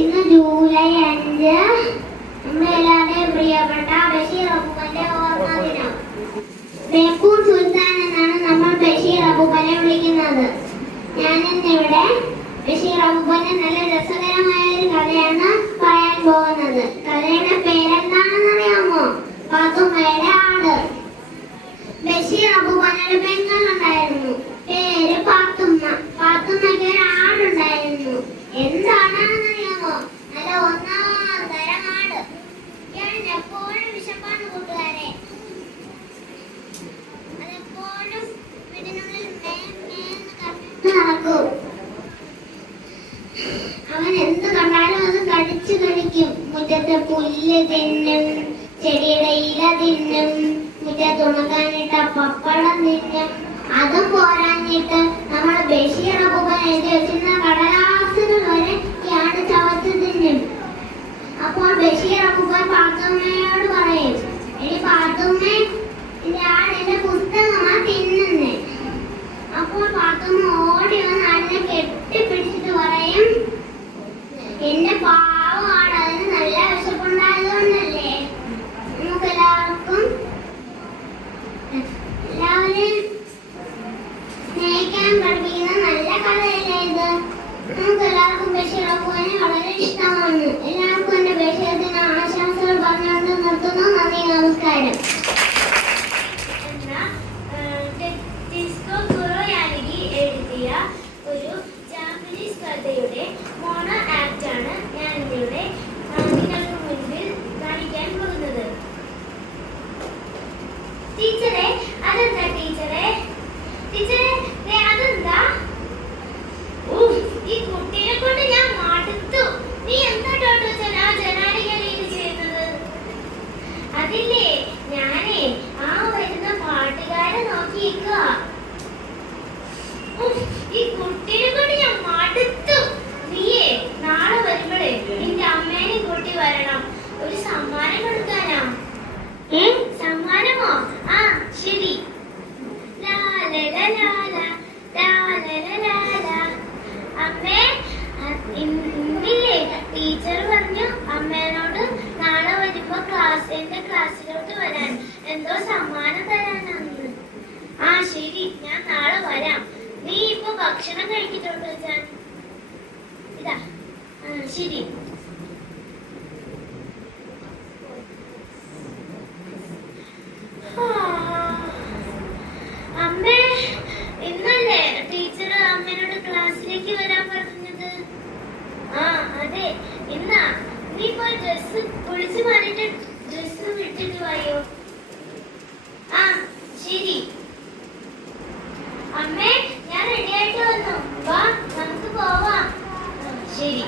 ഇന്ന് ജൂലൈ 5 നമ്മളെല്ലാവരുടെയും പ്രിയപ്പെട്ട ബഷീർ അബൂബക്കറിന്റെ ഓർമ്മ ദിനം. ബേപ്പൂർ സുൽത്താൻ എന്നാണ് നമ്മൾ ബഷീർ അബൂബക്കറിനെ വിളിക്കുന്നത്. ഞാനിന്നിവിടെ ബഷീർ അബൂബക്കറിന്റെ നല്ല രസകരമായ ഒരു കഥയാണ് പറയാൻ പോകുന്നത്. കഥയുടെ പേരെന്താണെന്ന് അറിയാമോ? പാത്തുമ്മയുടെ ആട്. ബഷീർ അബൂബക്കറിന്റെ പെങ്ങളുണ്ടായിരുന്നു, പേര് പാത്തുമ്മ. പാത്തുമ്മയ്ക്ക് ഒരു ആടുണ്ടായിരുന്നു. എന്താണെന്ന് അറിയാമോ? നല്ല ഒന്നാം തരം ആട്. ഇയാളിന് എപ്പോഴും വിശപ്പാണ് കൂട്ടുകാരെ. അതെപ്പോഴും വീടിനുള്ളിൽ നടക്കും. അവൻ എന്ത് കണ്ടാലും അത് കടിച്ചു കഴിക്കും. മുറ്റത്തെ പുല്ല് തിന്നും, ചെടിയുടെ ഇല തിന്നും, മുറ്റത്ത് ഉണക്കാനിട്ട പപ്പടം തിന്നും. അതും പോരാഞ്ഞിട്ട് നമ്മുടെ ബഷീർ അബൂബക്കർ എഴുതി വെച്ചിരുന്ന കടലാസുകൾ വരെ ഇയാള് ചവച്ച് തിന്നും. അപ്പോൾ ബഷീർ അബൂബക്കർ പാത്തുമ്മയോട് പറയും, എടി പാത്തുമ്മ, ഇയാൾ എന്റെ പുസ്തകമാ തിന്നുന്നേ. അപ്പോൾ പാത്തുമ്മ ഓടി വന്ന് അതിനെ കെട്ടിപ്പിടിച്ചിട്ട് പറയും, എന്റെ പാവമാണ്, അതിന് നല്ല വിശപ്പുണ്ടായതുകൊണ്ടല്ലേ. നമുക്ക് എല്ലാവരും സ്നേഹിക്കാൻ പഠിപ്പിക്കുന്ന നല്ല കഥയല്ലേ ഇത്. നമുക്ക് എല്ലാവർക്കും ബഷീർ അബൂബക്കറിനെ വളരെ ഇഷ്ടമാണ്. എല്ലാവർക്കും എന്റെ ബഷീർ ദിന ആശംസകൾ പറഞ്ഞുകൊണ്ട് നിർത്തുന്നു. നന്ദി, നമസ്കാരം. എഴുതിയ ഒരു ജാപ്പനീസ് കഥയുടെ മോണോ ആക്ട് ആണ് ഞാൻ ഇവിടെ നിങ്ങൾക്ക് മുൻപിൽ കാണിക്കാൻ പോകുന്നത്. ടീച്ചറെ, അതെന്താ ടീച്ചറെ? ടീച്ചറെ, അതെന്താ? ഈ കുട്ടിയെ കൊണ്ട് ഞാൻ മടുത്തു. നീ എന്താ ജനാലികളിൽ ചെയ്യുന്നത്? അതില്ലേ, ഞാനേ ആ വരുന്ന പാട്ടുകാരെ നോക്കിയിരിക്കുക. ഈ കുട്ടിയെ കൊണ്ട് ഞാൻ മടുത്തു. നീയേ നാളെ വരുമ്പോഴേ നിന്റെ അമ്മേനെ കൂട്ടി വരണം. ഒരു സമ്മാനം കൊടുക്കാനാ. സമ്മാനമോ? ആ ശരി. അമ്മേ, ഇന്നില്ലേ ടീച്ചർ പറഞ്ഞു അമ്മേനോട് നാളെ വരുമ്പോ എന്റെ ക്ലാസ്സിലോട്ട് വരാൻ, എന്തോ സമ്മാനം തരാനാണ്. ആ ശരി, ഞാൻ നാളെ വരാം. നീ ഇപ്പൊ ഭക്ഷണം കഴിച്ചിട്ടുണ്ടോ? ഞാൻ ഇതാ. ശരി. അമ്മേ, ഇന്നല്ലേ ടീച്ചർ അമ്മേനോട് ക്ലാസ്സിലേക്ക് വരാൻ പറഞ്ഞത്? ആ അതെ, ഇന്നാ. നീ പോയി ഡ്രസ് കുളിച്ച് മാറിയിട്ട് ഡ്രസ് വിട്ടിട്ട് വായോ. ആ ശരി. അമ്മേ, ഞാൻ റെഡിയായിട്ട് വന്നു. വാ, നമുക്ക് പോവാം. ശരി.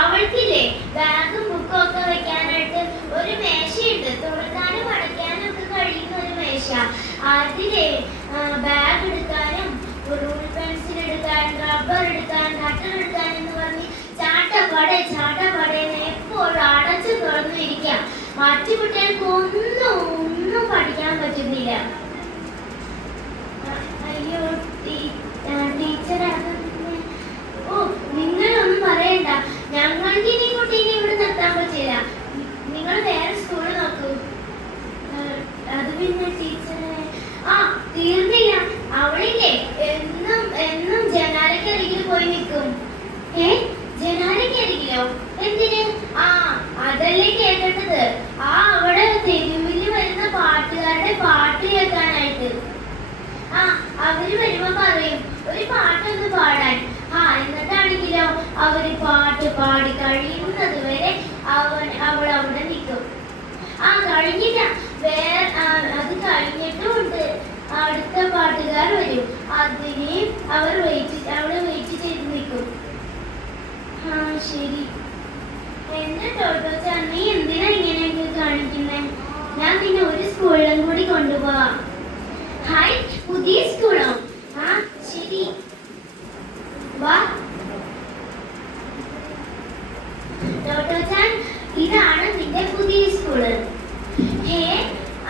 അവൾക്കില്ലേ ബാഗും ബുക്കും ഒക്കെ വെക്കാനായിട്ട് ഒരു മേശയുണ്ട്, തുറക്കാനും അടയ്ക്കാനും ഒക്കെ കഴിയുന്ന ഒരു മേശ. അതിലെ ബാഗ് എടുക്കാനും റൂൾ പെൻസിൽ എടുക്കാൻ, റബ്ബർ എടുക്കാൻ, കട്ടർ എടുക്കാൻ എന്ന് പറഞ്ഞ് ചാട്ടപ്പാടെ എപ്പോഴും അടച്ചു തുറന്നു ഇരിക്കാം. മറ്റു കുട്ടികൾക്ക് ഒന്നും പഠിക്കാൻ പറ്റുന്നില്ല. അയ്യോ ടീച്ചർ, ഓ നിങ്ങളൊന്നും പറയണ്ട, ഞങ്ങൾക്ക് ഇനി കുട്ടീനെ ഇവിടെ നിർത്താൻ പറ്റില്ല. നിങ്ങൾ വേറെ സ്കൂളിൽ നോക്കൂ. അത് പിന്നെ ടീച്ചറെ തീർന്നില്ല. അവളില്ലേ എന്നും ജനാലക്കരികിൽ പോയി നിൽക്കും. ജനാലക്കരികിലോ? എന്തിന്? അതല്ലേ കേട്ടത്, അവിടെ തെരുവിൽ വരുന്ന പാട്ടുകാരുടെ പാട്ട് കേൾക്കാനായിട്ട്. അവര് വരുമ്പോ പറയും ഒരു പാട്ടൊന്ന് പാടാൻ. എന്നിട്ടാണെങ്കിലോ അവര് പാട്ട് പാടി കഴിയുന്നത് വരെ അവൾ അവിടെ നിൽക്കും. കഴിഞ്ഞില്ല, അത് കഴിഞ്ഞിട്ടുമുണ്ട് അടുത്ത പാട്ടുകാർ വരും. അതിനെ അവള് വെയിറ്റ് ചെയ്ത് നിൽക്കും. ശരി. എന്നെ ടോട്ടോ നീ എന്തിനാ ഇങ്ങനെയൊക്കെ കാണിക്കുന്നേ? ഞാൻ പിന്നെ ഒരു സ്കൂളിലും കൂടി കൊണ്ടുപോവാം. ഹായ്, പുതിയ സ്കൂളോ? ശരി, വാ. ടോട്ടോ ഇതാണ് നിന്റെ പുതിയ സ്കൂള്.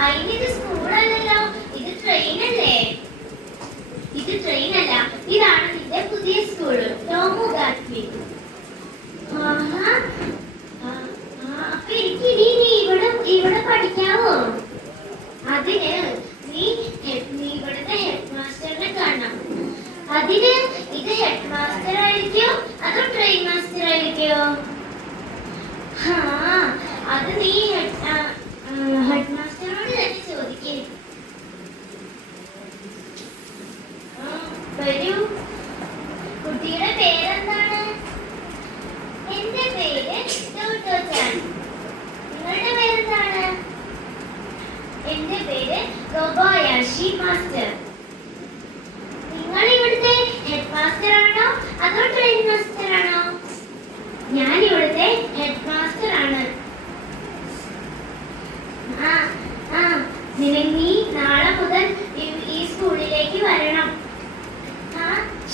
അതിനിത് സ്കൂളല്ലല്ലോ, ഇത് ട്രെയിനല്ലേ? ഇത് ട്രെയിനല്ല, ഇതാണ് നിന്റെ പുതിയ സ്കൂള്, ടോമോ ഗാറ്റ്വേ. അപ്പൊ എനിക്ക് നീ ഇവിടെ പഠിക്കാവോ? അതിന് നീ ഇവിടുത്തെ ഹെഡ് മാസ്റ്ററിനെ കാണണം. അതിന് ഇത് ഹെഡ് മാസ്റ്റർ ആയിരിക്കോ അതോ ട്രെയിൻ മാസ്റ്റർ ആയിരിക്കോ? അത് നീ ഹെഡ് മാസ്റ്ററോട് തന്നെ ചോദിക്കേ. വരൂ. കുട്ടിയുടെ പേരെന്താണ്? എന്റെ പേര് ടോട്ടോ-ചാൻ. നിങ്ങളുടെ പേരെന്താണ്? എന്റെ പേര് കൊബായാഷി മാസ്റ്റർ. നിങ്ങൾ ഇവിടുത്തെ ഹെഡ് മാസ്റ്റർ ആണോ അതോ ട്രെയിൻ മാസ്റ്റർ ആണോ? ഞാൻ ഇവിടുത്തെ ഹെഡ് മാസ്റ്റർ ആണ്. നീ നാളെ മുതൽ ഈ സ്കൂളിലേക്ക് വരണം.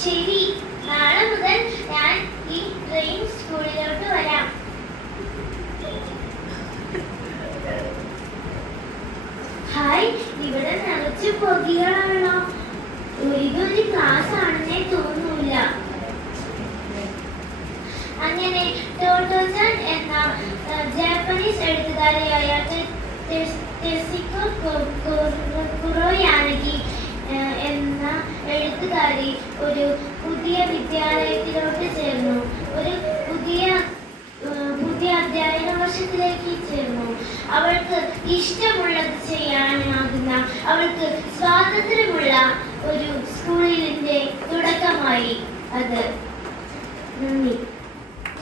ശരി, നാളെ മുതൽ ഞാൻ ഈ ട്രെയിൻ സ്കൂളിലോട്ട് വരാം. ഹായ്, ഇവിടെ നിറച്ച് പൊതികളാണോ? ഇതൊരു ക്ലാസ് ആണെന്നേ തോന്നൂല. അങ്ങനെ ടോട്ടോ-ചാൻ എന്ന ജാപ്പനീസ് എഴുത്തുകാരിയായ തെസിക്കോ കുറോയാനഗി എന്ന എഴുത്തുകാരി ഒരു പുതിയ വിദ്യാലയത്തിലോട്ട് ചേർന്നു. ഒരു പുതിയ അധ്യയന വർഷത്തിലേക്ക് ചേർന്നു. അവൾക്ക് ഇഷ്ടമുള്ളത് ചെയ്യാനാകുന്ന, അവൾക്ക് സ്വാതന്ത്ര്യമുള്ള ഒരു സ്കൂളിന്റെ തുടക്കമായി അത്. നന്ദി.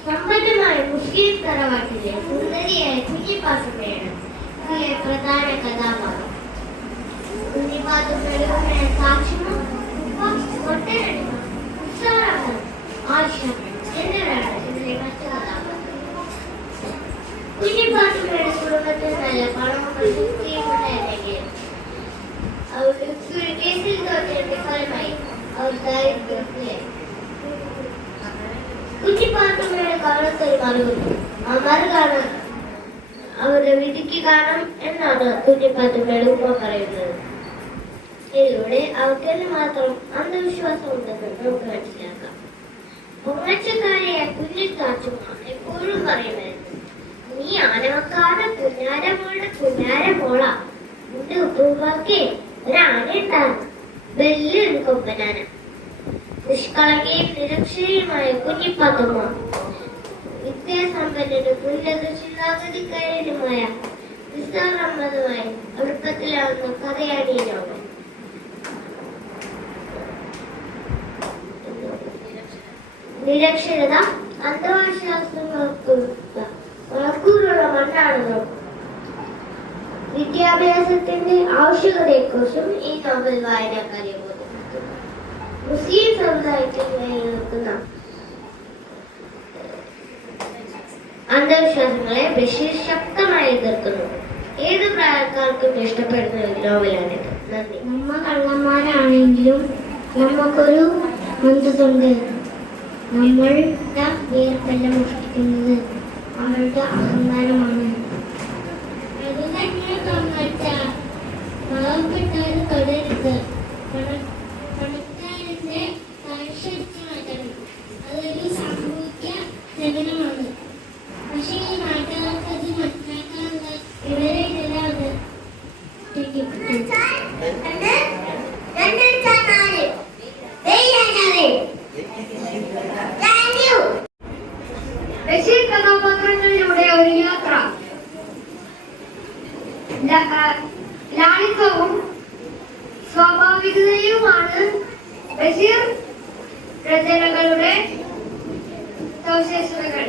സമ്പന്നമായ മുസ്ലിം തറവാട്ടിലെ സുന്ദരിയായ കുഞ്ഞിപ്പാത്തുമ്മയാണ് ഇതിലെ പ്രധാന കഥാപാത്രം. കുഞ്ഞിപ്പാത്തുമ്മയുടെ സാക്ഷിമോ ഒട്ടനടിമ ഉത്സവം ആശ എന്നിവരാണ് ഇതിലെ മറ്റു കഥാപാത്രം. കുഞ്ഞിപ്പാത്തുമ്മയുടെ കുടുംബത്തിൽ നല്ല പണവും പ്രശസ്തിയുമുണ്ടായിരുന്നെങ്കിലും അവരുടെ ഒരു കേസിൽ തോറ്റതിന്റെ ഫലമായി അവർ ദാരിദ്ര്യത്തിലായി. കുഞ്ഞിപ്പാത്തുമ്മയുടെ കാലത്തൊരു മറുകുണ്ട്. ആ മറു കാണാൻ അവരുടെ വിധിക്ക് കാണും എന്നാണ് കുഞ്ഞിപ്പാത്തുമ്മയുടെ ഉമ്മ പറയുന്നത്. ഇതിലൂടെ അവർക്ക് മാത്രം അന്ധവിശ്വാസം ഉണ്ടെന്ന് നമുക്ക് മനസ്സിലാക്കാം. പൊങ്ങച്ചക്കാരിയായ കുഞ്ഞിക്കാച്ചുമ്മ എപ്പോഴും പറയുമായിരുന്നു, നീ ആനമക്കാരുടെ പുന്നാര മോള. നിന്റെ ഉപ്പുമാക്കെ ഒരാനയുണ്ടാകും, വലിയൊരു കൊമ്പനാന. നിഷ്കളങ്കയും നിരക്ഷരയുമായ കുഞ്ഞിപ്പാത്തുമ്മ വിദ്യാസമ്പന്നനും ഉന്നത-ചിന്താഗതിക്കാരനുമായ നിസാർ അഹമ്മദുമായി അടുപ്പത്തിലാവുന്ന കഥയാണ് ഈ നോവൽ. നിരക്ഷരത അന്ധവിശ്വാസങ്ങൾക്ക് വളക്കൂറുള്ള മണ്ണാണെന്നും വിദ്യാഭ്യാസത്തിന്റെ ആവശ്യകതയെക്കുറിച്ചും ഈ നോവൽ വായനക്കാരെ ബോധ്യപ്പെടുത്തുന്നു. മുസ്ലിം സമുദായത്തിൽ നിലനിൽക്കുന്ന അന്ധവിശ്വാസങ്ങളെ ബഷീർ ശക്തമായി എതിർക്കുന്നു. ഏത് പ്രായക്കാർക്കും ഇഷ്ടപ്പെടുന്ന ഒരു നോവലാണിത്. നന്ദി. നമ്മ കള്ളന്മാരാണെങ്കിലും നമുക്കൊരു മന്ത്രമുണ്ട്. നമ്മളുടെ വേർപ്പല്ല മോഷ്ടിക്കുന്നത് അവളുടെ അഹങ്കാരമാണ്. അത് തന്നെ പാവപ്പെട്ടാൽ തൊടരുത്. പണക്കാരന്റെ കാഴ്ച മാറ്റണം. അതൊരു സാമൂഹിക സേവനമാണ്. പക്ഷേ ഈ നാട്ടുകാർക്ക് അത് മനസ്സിലാക്കാനുള്ള ഇവരെല്ലാം അത് ബഷീർ കഥാപാത്രങ്ങളിലൂടെ ഒരു യാത്ര. ലാളിത്യവും സ്വാഭാവികതയുമാണ് ബഷീർ രചനകളുടെ സവിശേഷതകൾ.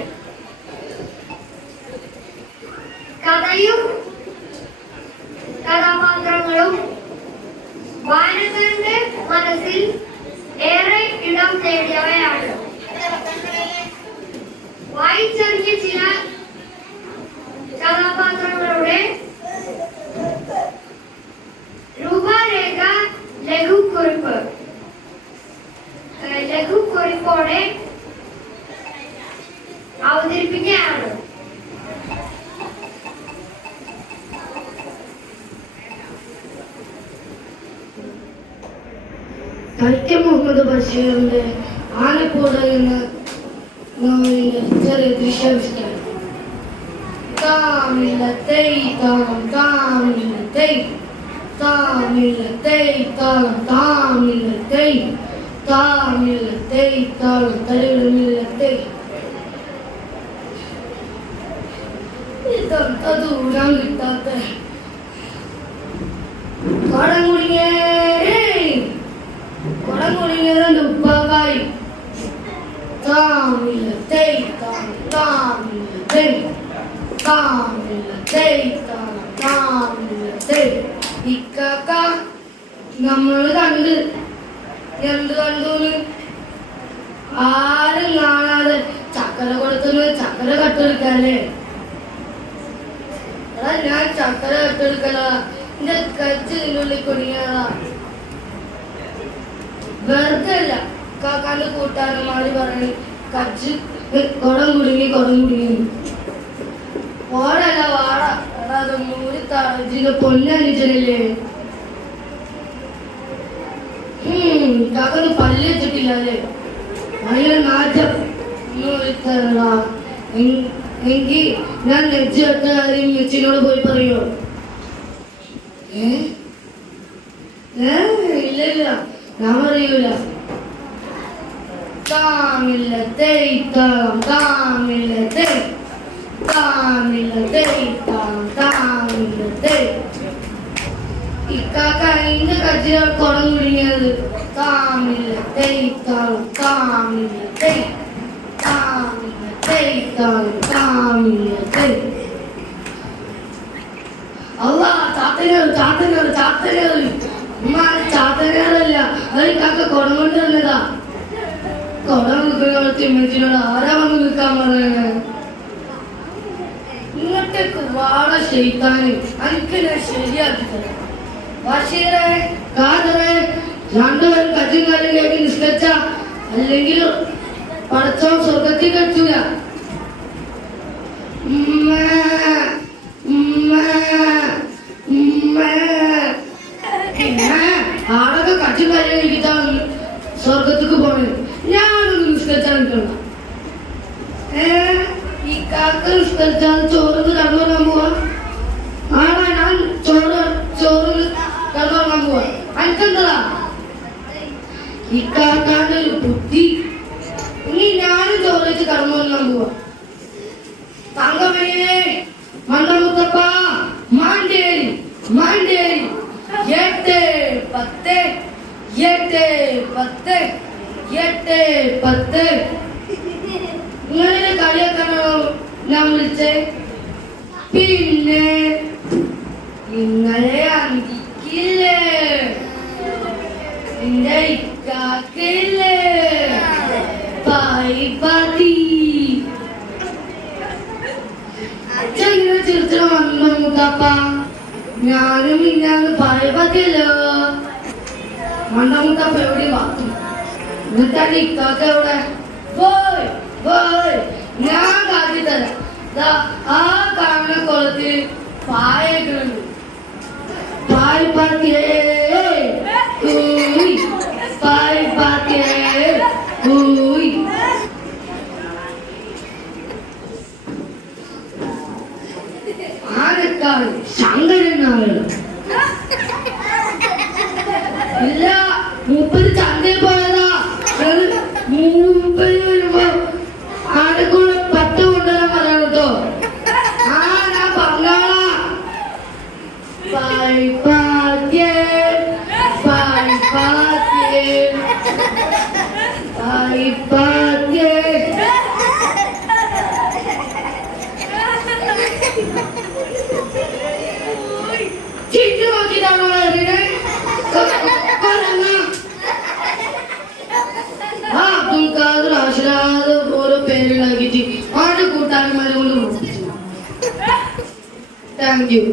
കഥയും കഥാപാത്രങ്ങളും വായനക്കാരന്റെ മനസ്സിൽ ഏറെ ഇടം നേടിയവയാണ്. വായിച്ചറിഞ്ഞ ചില കഥാപാത്രങ്ങളുടെ രൂപരേഖ ലഘുക്കുറിപ്പോടെ അവതരിപ്പിക്കുകയാണ്. വൈക്കം മുഹമ്മദ് ബഷീറിന്റെ ആലപ്പുഴ എന്ന നോവലിന്റെ ചെറിയ ദൃശ്യവിഷ്കാരം. താമിലത്തെ താളം താമിലത്തെ താമിലത്തെ താളം താമിലത്തെ താമിലത്തെ താളം തരുമില്ലത്തെ ഇതൊക്കെ ദൂരം കിട്ടാത്ത കുടംകുടിങ്ങേറെ ഉപ്പായി താമിലത്തെ താമിലത്തെ താമിലത്തെ താമിലത്തെ ഇക്കാക്ക നമ്മള് കണ്ട് എന്ത് കണ്ടൂന്ന് ആരും കാണാതെ ചക്കര കൊടുത്തുന്ന് ചക്കര കട്ടെടുക്കാല്ലേ. എടാ ഞാൻ ചക്കര കട്ടെടുക്കലാ. എന്റെ കച്ച് നിന്നുള്ളിൽ കുടുങ്ങിയതാ. വെറുതെ അല്ല കാക്കാന്റെ കൂട്ടുകാരന്മാര് പറഞ്ഞു കച്ച് കുടം കുടുങ്ങി ഓടല്ല വാട. എടാ അത് മൂരി തളജിന്റെ പൊന്നനുജനല്ലേ. കാക്കൊന്നും പല്ല് വെച്ചിട്ടില്ല അല്ലേ. ഭയങ്കര നാറ്റം. എങ്കിൽ ഞാൻ നെജ്ജ് വെട്ട കാര്യം മെച്ചിനോട് പോയി പറയോ? ഇല്ല ഞാൻ പറയൂല. താമില്ലത്തെ താളം താമില്ലത്തെ താമില്ലത്തെ താളം താമില്ലത്തെ ഇക്കാക്ക അതിന്റെ കച്ചിര കുടം കുടുങ്ങിയത്. താമില്ലത്തെ താളം താമില്ലത്തെ താമില്ലത്തെ താളം താമില്ലത്തെ അല്ലാ ചാത്തനേറ് ഉമ്മാനെ ചാത്തനേറല്ല. അത് കാക്ക കുടം കൊണ്ട് തന്നതാ. കുടം നിൽക്കുന്നവർക്ക് ഇമ്മച്ചിനോട് ആരാ വന്ന് നിൽക്കാൻ പറയണേ? ഇങ്ങോട്ടേക്ക് വാട ശൈത്താന് എനിക്ക് ഞാൻ ശരിയാക്കി തരാം. ബഷീറെ കാതറെ രണ്ടുപേരും കച്ചുകാരിലേക്ക് നിഷ്കരിച്ച അല്ലെങ്കിൽ പടച്ചോ സ്വർഗത്തിൽ കച്ചൂല. ആടൊക്കെ കച്ചുകാരിക്കാൻ സ്വർഗത്തേക്ക് പോണേ. ഞാനൊന്ന് നിഷ്കരിച്ചാൽ നിൽക്കണം. ഈ കാക്ക നിഷ്കരിച്ചാൽ ചോറിന് കണ്ടുവരാൻ പോവാ. ആടാ ഞാൻ ചോറ് കണ്ടുവരാൻ പോവാ. എനിക്കെന്താ ഈ കാക്കാന്റെ ഒരു ബുദ്ധി. ഇനി ഞാനും ചോറ് വെച്ച് കടന്നു വരാൻ പോവാ. തങ്കമേ മണ്ണമുത്തപ്പ മാണ്ടേരി മാണ്ടേരി 8-10 8-10 8-10 നിങ്ങളുടെ കളിയാക്കാനാണോ ഞാൻ വിളിച്ചേ? പിന്നെ നിങ്ങളെ അന്തിക്കില്ലേ എന്റെ ഇക്കാക്കില്ലേ പായി പാതി മുത്തപ്പ ഞാനും ഇന്നാണ് ഭയപത്തില്ലോ മണ്ടമുത്തപ്പ എവിടെ വാർത്തു എന്നിട്ടാണ് ഇക്കാക്ക എവിടെ പോയി പോയി ഞാൻ കാട്ടി തരാം ആ കാണുന്ന കുളത്തിൽ പായകളുണ്ട് പായ് പാത്തിയേ കൂയി പായ് പാത്തിയേ കൂയി ആരക്കാണ് ശങ്കരനാണ് ഇല്ല മൂപ്പര് ചന്തയിൽ പോയതാ മൂപ്പര് വരുമ്പോ ആരെക്കൂടെ പത്ത് കൊണ്ടുവരാൻ പറയണോ ആ ഞാൻ പറഞ്ഞോളാ പായ്പാത്യേ പായ്പാത്യേ പായ്പാത്യേ ചിറ്റു നോക്കിട്ടാണോ എറിയണേ ആ അബ്ദുൽ ഖാദർ ആശിരാദ് ഓരോ പേരുണ്ടാക്കിയിട്ട് ആരുടെ കൂട്ടായ്മരെ കൊണ്ട് പ്രവർത്തിച്ചു. Thank you.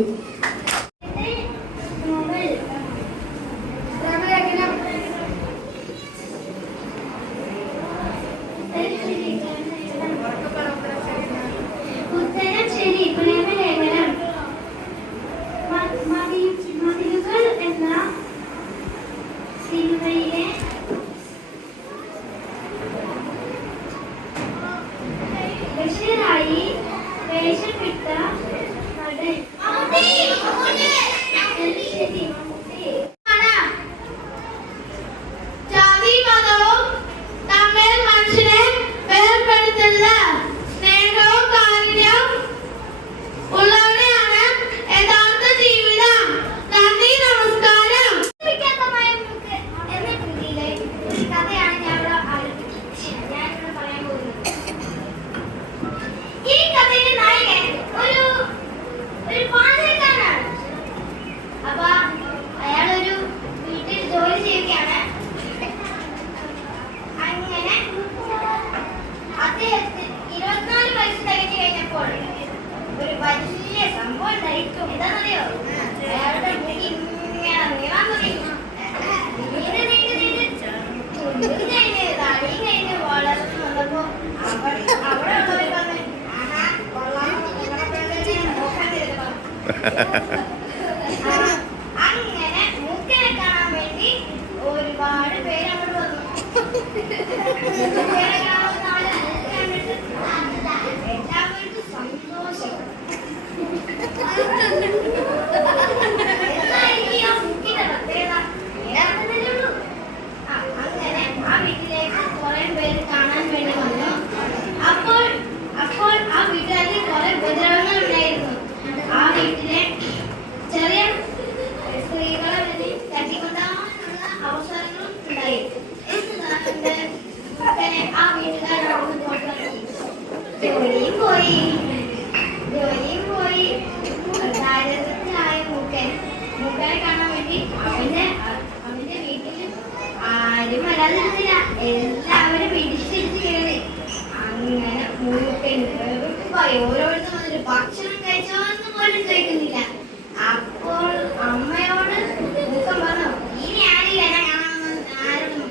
ഉത്തരം ശരി. പ്രേമലേഖനം. മതിലുകൾ എന്ന സിനിമയിലെ ബഷീറായി വേഷമിട്ട നടൻ. ശരി. ജാതി മതവും തമ്മിൽ മനുഷ്യനെ വേർപെടുത്തുന്ന സ്നേഹവും കാരുണ്യവും ഉള്ളവരെയാണ് യഥാർത്ഥ ജീവിതം. നന്ദി, നമസ്കാരം. എന്ന കൃതിയിലെ ഒരു കഥയാണ് ഞാനിവിടെ പറയാൻ പോകുന്നത്. ഈ കഥയിലെ നായകൻ ഒരു പാചകക്കാരനാണ്. അപ്പൊ അയാളൊരു വീട്ടിൽ ജോലി ചെയ്യുകയാണ്. അങ്ങനെ അദ്ദേഹത്തിന് 24 വയസ്സ് തികഞ്ഞു കഴിഞ്ഞപ്പോൾ ഒരു വലിയ സംഭവം ഉണ്ടായി. എന്താണെന്നറിയോ? അയാളുടെ മുടി ഇങ്ങനെ നീളാൻ തുടങ്ങി. തുണി കഴിഞ്ഞ് തടി കഴിഞ്ഞ് വളർന്നു വന്നപ്പോ അവിടെ ഉള്ളവർ പറഞ്ഞു, ആഹാ കൊള്ളാം, നോക്കാൻ തരുന്നു. അങ്ങനെ മൂക്കനെ കാണാൻ വേണ്ടി ഒരുപാട് പേര് അങ്ങോട്ട് വന്നു. മൂക്കനെ കാണുന്ന ആള് മൂക്ക് കണ്ടിട്ട് എല്ലാവർക്കും സന്തോഷം. എന്തായിരിക്കും ആ മൂക്കിന്റെ പ്രത്യേകത? ഏതാണെന്നല്ലേ ഉള്ളൂ. അങ്ങനെ ആ വീട്ടിലേക്ക് കുറെ പേര് കാണാൻ വേണ്ടി വന്നു. അപ്പോൾ ആ വീട്ടിലേക്ക് കുറെ ഉപദ്രവങ്ങൾ ഉണ്ടായിരുന്നു. ആ വീട്ടിലെ ചെറിയ സ്ത്രീകളെ തട്ടിക്കൊണ്ടാനുള്ള അവസരങ്ങളും ഉണ്ടായി. ആ വീട്ടുകാരോട് ജോലിയും പോയി ദാരിദ്ര്യത്തിലായ മൂക്കനെ കാണാൻ വേണ്ടി അവന്റെ വീട്ടിൽ ആരും വരാതിരുന്നില്ല. എല്ലാവരും പിടിച്ചിരിച്ച് കയറി. അങ്ങനെ മൂക്കന് ഓരോരുത്തരും വന്നിട്ട് ഭക്ഷണം കഴിച്ചോന്ന് പോലും ചോദിക്കുന്നില്ല. അപ്പോൾ അമ്മയോട് മൂക്കൻ പറഞ്ഞു, ഇനി ആരില്ല എന്നെ കാണാമെന്ന് ആരോടും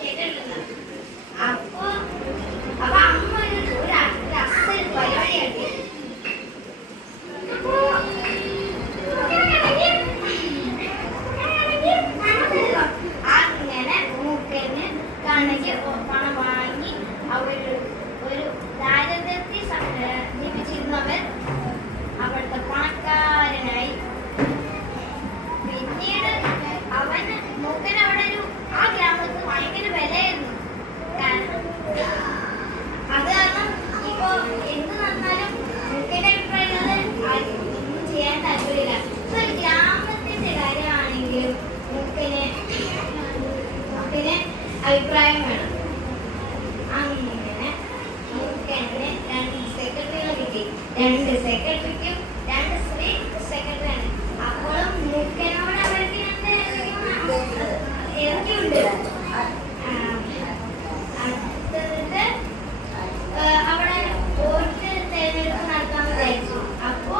കേട്ടിട്ടില്ല. അപ്പൊ അമ്മ ഒരു അസൽ പരിപാടിയാക്കി. അങ്ങനെ മൂക്കന് കണ്ണയ്ക്ക് പണം വാങ്ങി ഒരു ദാരിദ്ര്യത്തിൽ ജീവിച്ചിരുന്നവർ അവിടുത്തെ പണക്കാരനായി. പിന്നീട് മൂക്കൻ അവിടെ ആ ഗ്രാമത്തിൽ ഭയങ്കര വിലയായിരുന്നു. കാരണം അത് കാരണം ഇപ്പൊ എന്ത് നടന്നാലും മൂക്കന്റെ അഭിപ്രായങ്ങൾ ഒന്നും ചെയ്യാൻ താല്പര്യമില്ല. ഇപ്പൊ ഒരു ഗ്രാമത്തിന്റെ കാര്യമാണെങ്കിലും മൂക്കന് അഭിപ്രായം വേണം. അങ്ങനെ മൂക്കന് 2 സെക്രട്ടറികളെ കിട്ടി. 2 സെക്രട്ടറിക്കും 2 സ്ത്രീ സെക്രട്ടറിയാണ്. അപ്പോഴും മൂക്കനോട് അവർക്ക് ഇറക്കിയുണ്ട്. അവിടെ വോട്ട് തെരഞ്ഞെടുപ്പ് നടത്താമെന്ന് വിചാരിച്ചു. അപ്പോ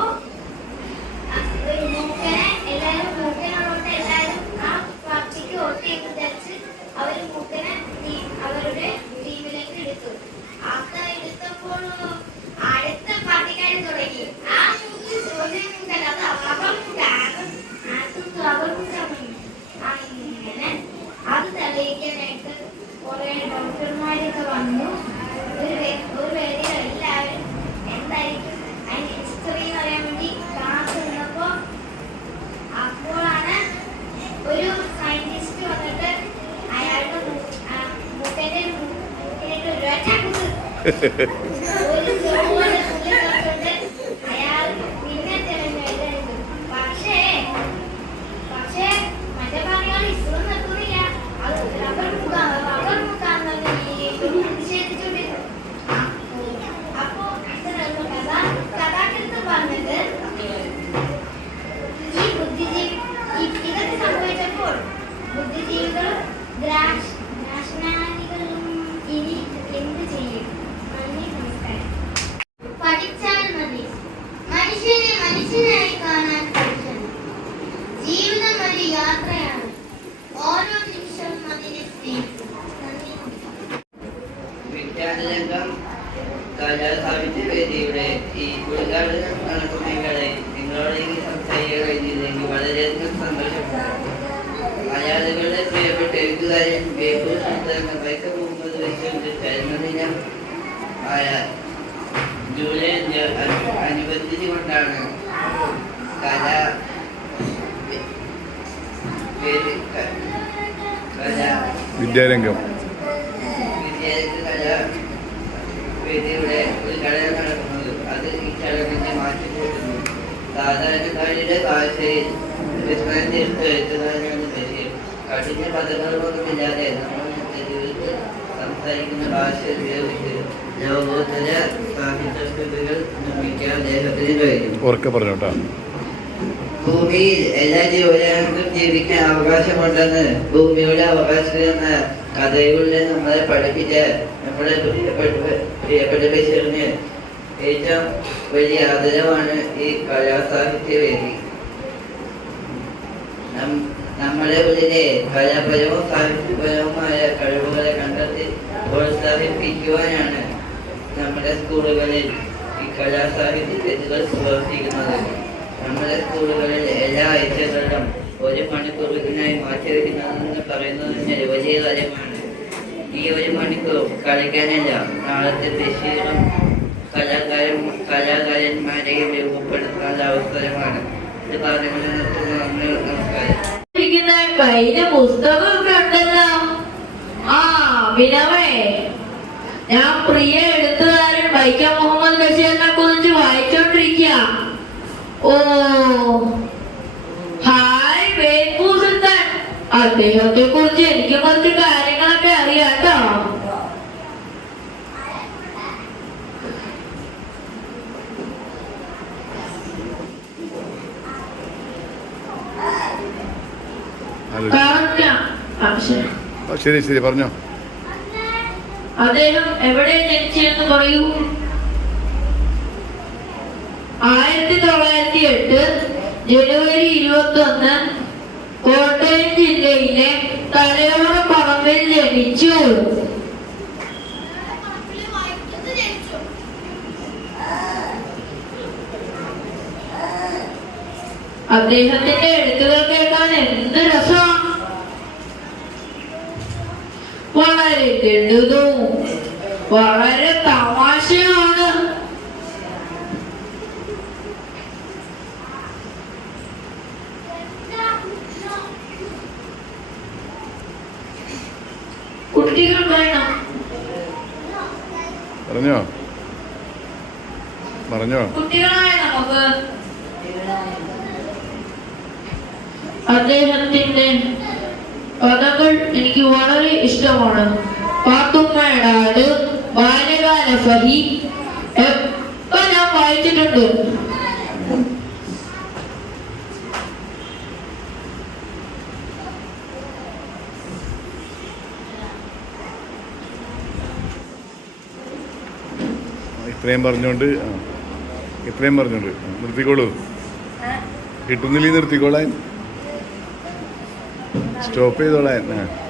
ഒരു ചെറുപോലെ തുള്ളി തൊട്ടിട്ട് അയാൾ പിന്നെ തിരഞ്ഞെടുത്തു. പക്ഷേ മറ്റേ പണികൾ ഇപ്പോഴും നിർത്തുന്നില്ല. അത് റബ്ബർ മുക്കാന്ന് പ്രതിഷേധിച്ചുകൊണ്ടിരുന്നു. അപ്പോ കഥാകൃത്ത് പറഞ്ഞത് ഇതൊക്കെ സംഭവിച്ചപ്പോൾ ബുദ്ധിജീവികളും രാഷ്ട്രീയങ്ങളും ഇനി എന്ത് ചെയ്യും? നന്ദി, നമസ്കാരം. പഠിച്ചാൽ മതി. മനുഷ്യനെ മനുഷ്യനായി കാണാൻ പഠിക്കണം. ജീവിതം ഒരു യാത്രയാണ്. ഓരോ നിമിഷവും അതിനെ സ്നേഹിക്കണം. നന്ദി. വിജ്ഞാനരംഗം കലാസാഹിത്യ വേദിയുടെ ഈ ഉദ്ഘാടനം നടത്തുന്നതിനിടെ നിങ്ങളോട് എനിക്ക് സംസാരിക്കാൻ കഴിഞ്ഞില്ലെങ്കിൽ വളരെയധികം സന്തോഷമുണ്ട്. മലയാളികളുടെ പ്രിയപ്പെട്ട എഴുത്തുകാരൻ ബേപ്പൂർ സുൽത്താൻ വൈക്കം മുഹമ്മദ് ബഷീറിന്റെ ജന്മദിനം ആയ ജൂലൈ 5 അനുബന്ധിച്ചുകൊണ്ടാണ് വിദ്യാരംഗം വേദിയുടെ ഉദ്ഘാടനം നടക്കുന്നത്. അത് ഈ ചടങ്ങിനെ മാറ്റിക്കൂട്ടുന്നു. സാധാരണക്കാരുടെ ഭാഷയിൽ വിസ്മയം തീർത്ത് എഴുത്തുകാരനാണ് ബഷീർ. കഠിന പദങ്ങളൊന്നുമില്ലാതെ നമ്മൾ നിത്യജീവിതത്തിൽ സംസാരിക്കുന്ന ഭാഷ ഉപയോഗിച്ച് ലോകോത്തര സാഹിത്യകൃതികൾ നിർമ്മിക്കാൻ അദ്ദേഹത്തിന് കഴിഞ്ഞു. ഉറക്കെ പറഞ്ഞോട്ടാ. ഭൂമിയിൽ എല്ലാ ജീവജാലങ്ങൾക്കും ജീവിക്കാൻ അവകാശമുണ്ടെന്ന് ഭൂമിയുടെ അവകാശം എന്ന കഥകളിലെ നമ്മളെ പഠിപ്പിച്ച നമ്മുടെ പ്രിയപ്പെട്ട ബഷീറിന് ഏറ്റവും വലിയ ആദരവാണ് ഈ കലാസാഹിത്യ വേദി. നമ്മുടെ ഉള്ളിലെ കലാപരവും സാഹിത്യപരവുമായ കഴിവുകളെ കണ്ടെത്തി പ്രോത്സാഹിപ്പിക്കുവാനാണ് നമ്മുടെ സ്കൂളുകളിൽ ഈ കലാസാഹിത്യ വേദികൾ പ്രവർത്തിക്കുന്നത്. നമ്മുടെ സ്കൂളുകളിൽ എല്ലാ ആഴ്ചകളിലും 1 മണിക്കൂറിനായി മാറ്റിവെക്കുന്നതെന്ന് പറയുന്നത് തന്നെ വലിയ കാര്യമാണ്. ഈ 1 മണിക്കൂർ കളിക്കാനല്ല, നാളത്തെ ബഷീറും കലാകാരന്മാരെയും രൂപപ്പെടുത്താനുള്ള അവസരമാണ്. ഇത് പറഞ്ഞു നമസ്കാരം. കയ്യില് പുസ്തകമൊക്കെ ഉണ്ടല്ലോ. ആ വിനവേ, ഞാൻ പ്രിയ എഴുത്തുകാരൻ വൈക്കം മുഹമ്മദ് ബഷീറിനെ കുറിച്ച് വായിച്ചോണ്ടിരിക്കുക. ഓ ഹായ് ബേപ്പൂർ സുൽത്താൻ, അദ്ദേഹത്തെ കുറിച്ച് എനിക്ക് കുറച്ച് കാര്യങ്ങളൊക്കെ അറിയാം കേട്ടോ. ശരി ശരി പറഞ്ഞോ. അദ്ദേഹം എവിടെ ജനിച്ചെന്ന് പറയൂ. 1908 ജനുവരി 21 കോട്ടയം ജില്ലയിലെ തലയോറ പറമ്പിൽ ജനിച്ചു. അദ്ദേഹത്തിന്റെ എഴുത്തുകൾ കേൾക്കാൻ എന്ത് രസമാണ്. വളരെ ലളിതവും വളരെ തമാശയാണ്. കുട്ടികൾ വേണം. പറഞ്ഞോ കുട്ടികളായ നമുക്ക് അദ്ദേഹത്തിന്റെ കഥകൾ എനിക്ക് വളരെ ഇഷ്ടമാണ്. പാത്തുമ്മയുടെ ആട്, ബാല്യകാല സഖി ഒക്കെ ഞാൻ വായിച്ചിട്ടുണ്ട്. ഇത്രയും പറഞ്ഞോണ്ട് നിർത്തിക്കോളൂ. കിട്ടുന്നില്ലേ നിർത്തിക്കോളാൻ, സ്റ്റോപ്പ് ചെയ്തോളാൻ.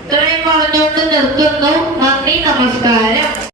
ഇത്രയും പറഞ്ഞുകൊണ്ട് നിർത്തുന്നു. നന്ദി, നമസ്കാരം.